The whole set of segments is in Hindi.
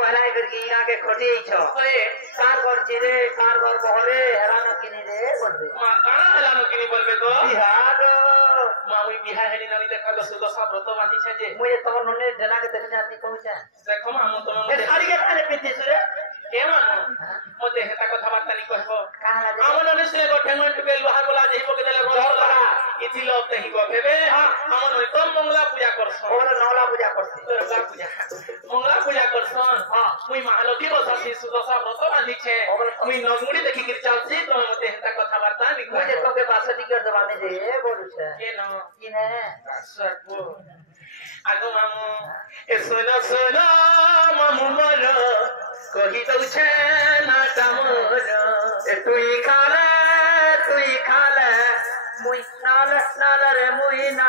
पहलाई करके यहाँ के खोटी छो अरे कार घर चिरे कार घर बहरे हेरानो किनी रे बोलबे मा काना हेलानो किनी बोलबे तो बिहार मा ओई बिहा हेली नानी देखा तो सुदशा व्रत बांधी छे जे मुझे तोर नने जना के देख जाती पहुंचा देखो मा हम तो ए साड़ी के काने पिती सुरे के मानो मते हेता कथा बार्ता नि कहबो कहां लागे हमन ने से गोठेंगन टुके लोहा गोला जेहिबो के देले गोला इथि लोग तही गो फेबे हमन ओई तो मंगला पूजा करसो और नवला पूजा करसी दुर्गा पूजा मंगला पूजा करसन मुई महालक्ष्मी बसासी सुदशा व्रत बांधी छे मुई नगमुड़ी देखि के चालसी तो मते हेता कथा बार्ता नि मुझे कहबो तो के बासटी कर दबाने दे बोलू छे के न किने सरपो आगो मामू ए सोना सोना मामू मोर कहि दउ छे ना तमोर ए तुई खाले मुई नाल रे मुई ना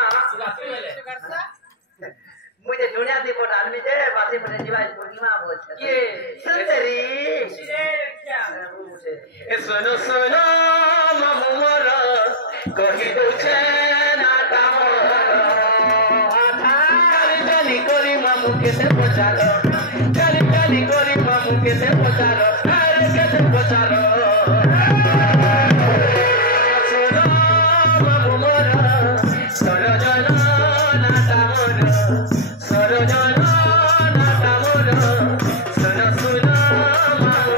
मुझे दुनिया दी बोल आदमी जे बासी में जीवा पूर्णिमा बोल छे ये सुंदरी क्या ए सोना सोना मामू मोर कहि दउ छे ना तमोर चली करी मामू के से पचारो चली करी मामू के से पचारो अरे के से पचारो सोना मामू मोर सरजना नाटा मोर सरजना नाटा मोर सोना सोना मामू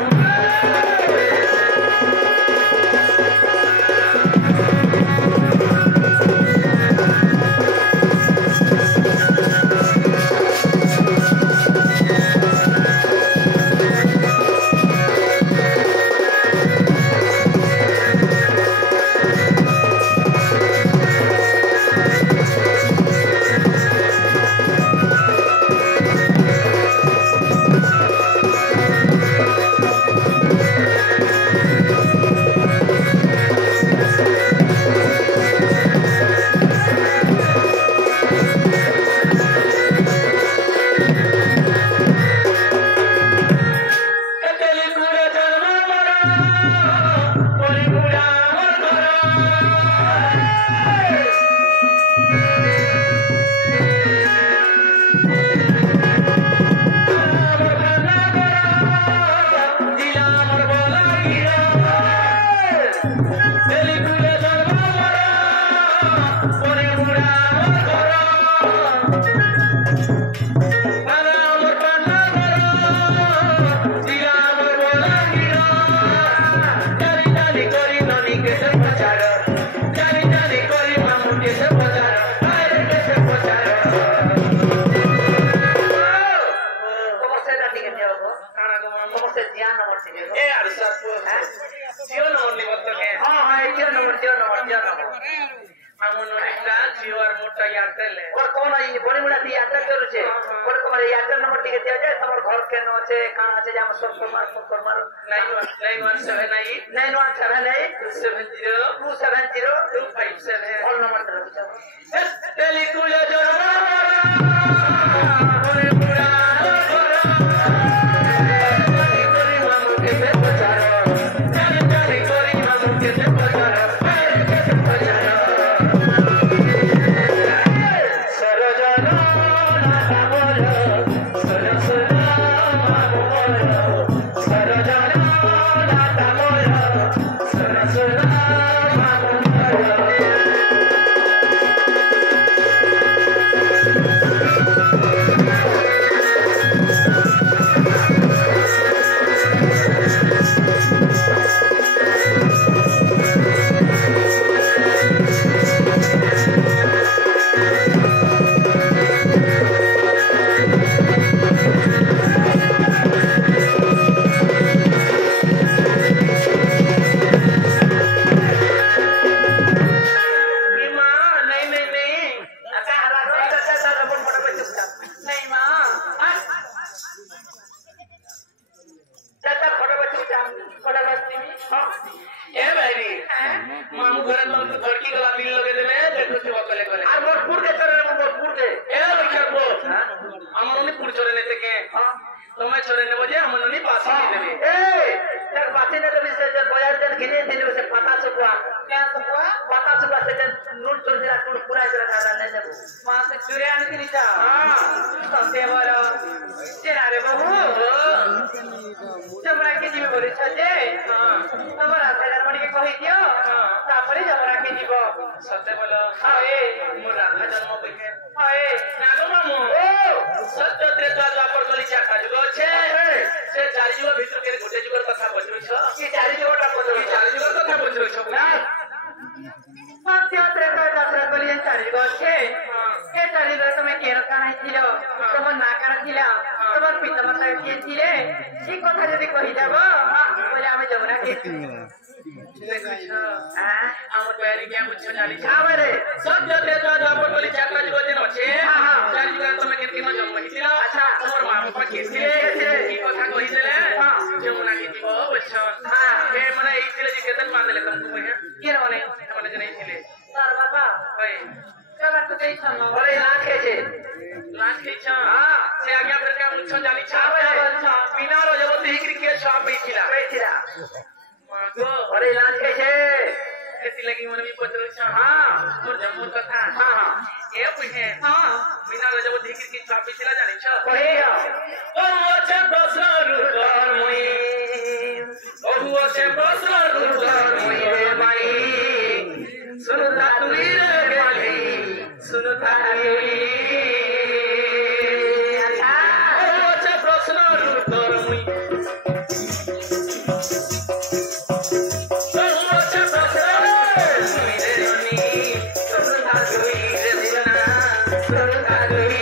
Mas, কথা কেছি রে এই কথা যদি কহি যাব বলে আমি যাব না কে আমার বাইরে क्या कुछ जानी আমারে सब जते तो अपन बोली 4-5 दिन আছে চার জায়গা তুমি কেন জন্ম হইছিল আচ্ছা তোমার মা বাবা কেছিলে কি কথা কইছিলে যমুনা কি দিব বলছন এ মানে এইছিলে যে কেতন বাঁধলে তুমি কইয়া কি রে মানে মানে যে নেইছিলে তার বাবা কই চলা তো দেই ছন বলে না খেছে লাখ খেছ সে আগে আপনার কা মুছ জানি ছা বিনা রজবতি হিকরি কে ছাপ পেছিলা কইছিলা মাগো বলে না খেছে এতি লাগি মনে বি পত্র ছা হ্যাঁ তোর জন্ম কথা হ্যাঁ এ পুহে হ্যাঁ বিনা রজবতি হিকরি কে ছাপ পেছিলা জানি ছা কহিয়া ও আছে প্রশ্ন রুদর মুই ও আছে প্রশ্ন রুদর মুই রে ভাই सुनता तुई रे गाली सुनता तुई अच्छा प्रश्न उत्तर मुई अच्छा प्रश्न तुई रे रानी सुनता तुई रे सुना सुनता तुई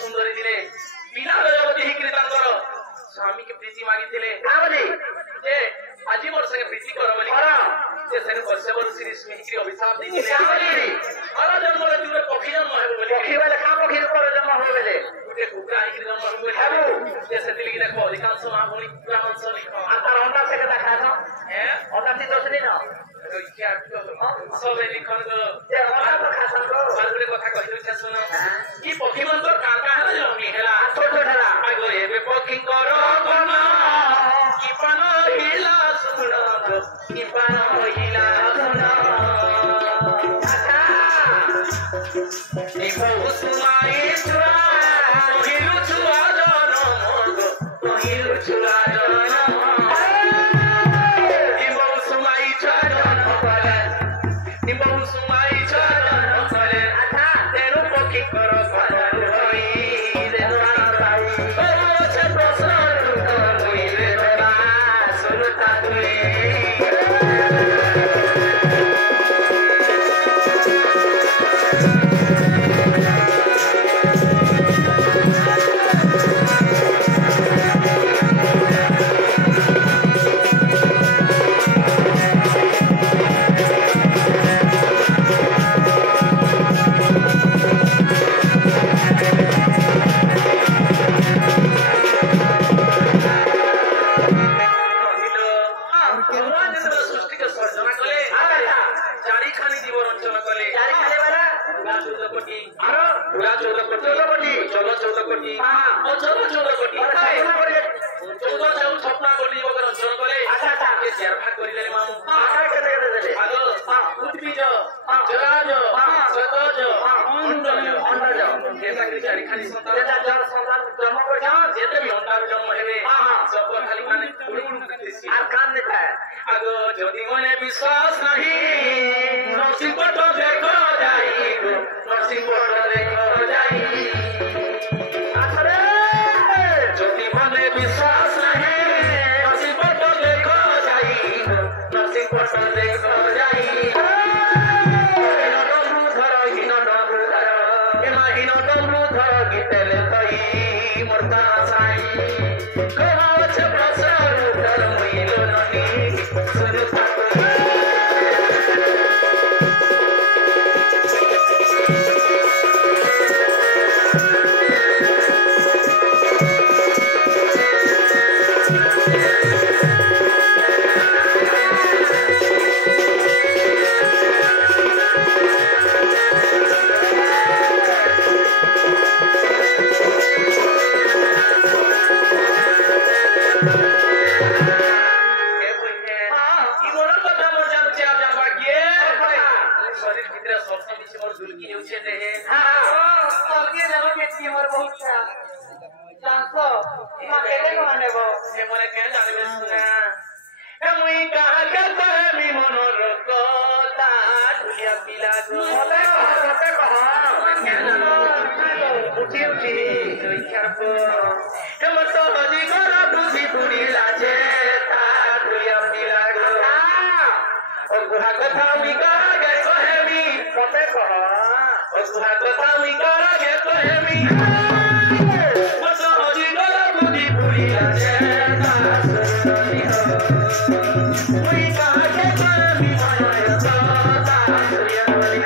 सुंदरी दिले बिना रजवती हिकरी तांकर स्वामी के प्रीति मागिथिले काबली जे आजी मोर संगे प्रीति कर बोली जे सेन वर्षे बर श्री हिकरी अभिशाप दिले काबली और जन्म रे जुरे पखी जन्म हेबो बोली पखी वाले का पखी पर जन्म हो गेले गुटे कुकरा हिकरी जन्म हेबो बोली हेबो जे से दिली देखो अधिकांश महामुनि ब्राह्मण सब लिखो आता होंडा से का खानो हैं ओता सी दोसनी न क्या सब लिखन गो जे होंडा पर खासन को बालगुरे कथा कहि छ सुनो की पखी मन तो काका है जन्मी हेला छोट छोट हला आगो एबे पखी करो बना की पानो हिला सुनो गो की पानो हिला सुनो अच्छा ई बहु सुनाई छुआ हिलु छुआ जनो गो हिलु छुआ जनो ई बहु सुनाई छुआ जनो करे ई बहु सुनाई छुआ जनो करे अच्छा तेनु पखी करो बना होई रे राई ओ छे प्रश्न होई रे बा सुनता तुई विश्वास नहीं नरसिंह पट देखो जाई नरसिंह पट देखो जाई ज्योति मने विश्वास नहीं नरसिंह पट देखो जाई नरसिंह पट देखो जाई हिन डमरू धर गीते लेखई मोरता साई कहो छे प्रसार धर मुइलो ननी सुनता की मोर बहुत जानतो ना केले को आनेबो से मोरे के जाने सुना मुई कहा के कहमी मनोर कथा दुनिया पिला को मते कह उठी उठी इच्छा को मत हजी करा बुद्धि पूरी लाजे ता दुनिया पिला को ओ गुहा कथा मुई कहा के कहमी मते कह ओ गुहा कथा मुई कहा के कहमी मत हजी करा बुद्धि पूरी लाजे ता सुनी हो मुई कहा के कहमी मनोर कथा दुनिया पिला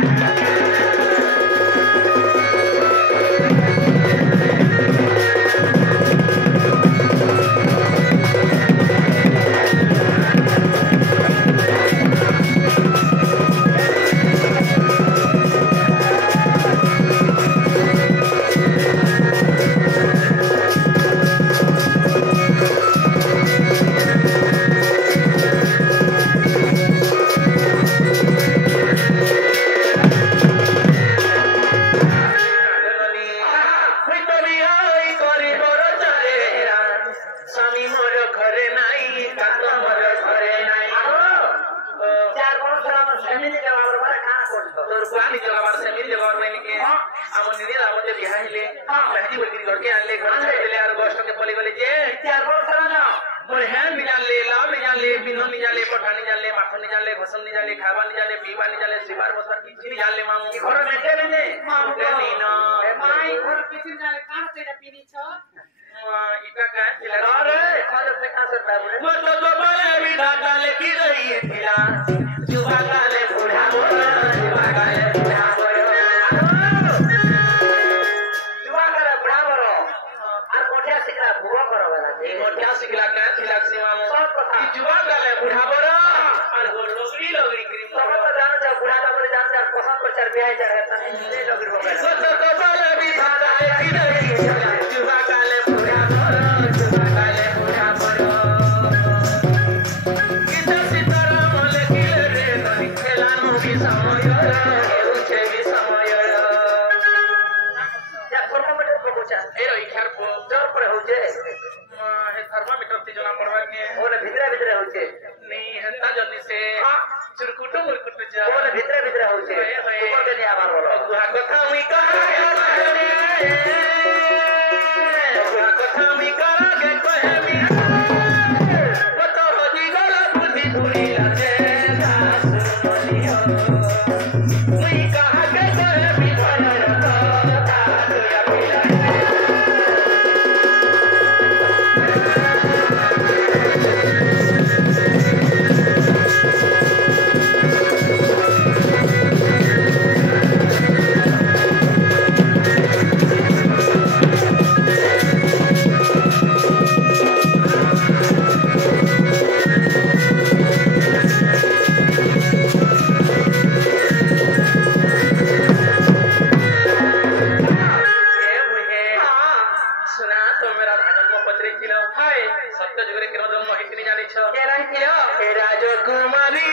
राजकुमारी